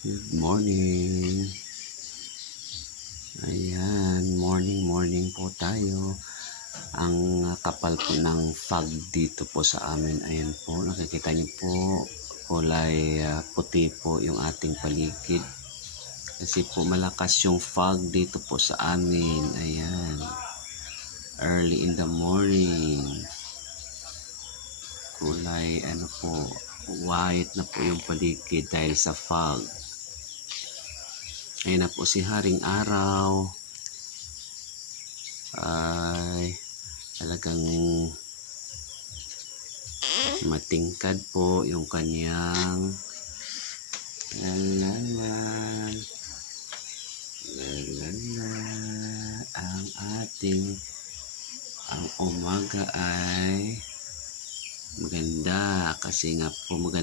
Good morning. Ayan, morning po tayo. Ang kapal po ng fog dito po sa amin. Ayan po, nakikita niyo po, kulay puti po yung ating paligid. Kasi po malakas yung fog dito po sa amin. Ayan, early in the morning. Kulay ano po, white na po yung paligid dahil sa fog. Ayan na po si Haring Araw. Ay talagang matingkad po yung kanyang lalalan, ang ang umaga ay maganda kasi nga po maganda